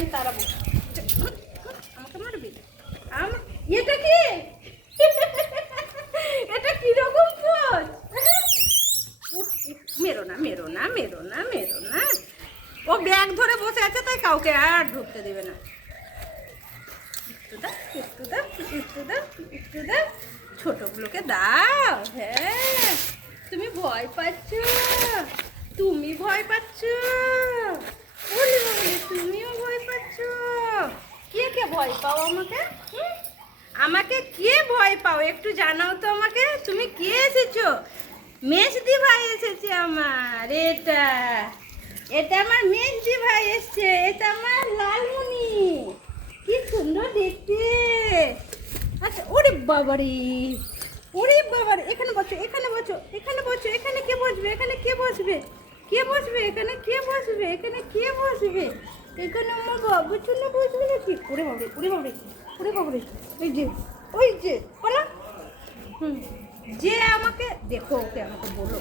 আমি তাড়াবো। আমাকে মারবি? এটা কি? এটা কিরকম পোজ? মেরো না, মেরো না, মেরো না, মেরো না। ও ব্যাগ ধরে বসে আছে, তাই কাউকে আর ঢুকতে দেবে না। একটু দাও, একটু দাও, একটু দাও, একটু দাও। ছোটগুলোকে দাও। হ্যাঁ, তুমি ভয় পাচ্ছ, তুমি ভয় পাচ্ছ। বলি বলি, তুমিও ভয় পাচ্ছ। কে কে ভয় পাও আমাকে? আমাকে কে ভয় পাও একটু জানাও তো আমাকে। তুমি কে এসেছো? মেজদি ভাই এসেছে আমার। এটা এটা আমার মেজদি ভাই এসছে। এটা আমার লালমণি। কি সুন্দর দেখতে। আচ্ছা, ওরে বাবারে, ওরে বাবারে। এখানে বসো, এখানে বসো, এখানে বসো। এখানে কে বসবে? এখানে কে বসবে? কে বসবে? এখানে কে বসবে? এখানে কে বসবে? এখানে আমার বাবু চলে বসবে নাকি? ওরে বাবারে, ওরে বাবারে, ওরে বাবারে। ওই যে, ওই যে বলো। যে আমাকে দেখো, ওকে আমাকে বলো।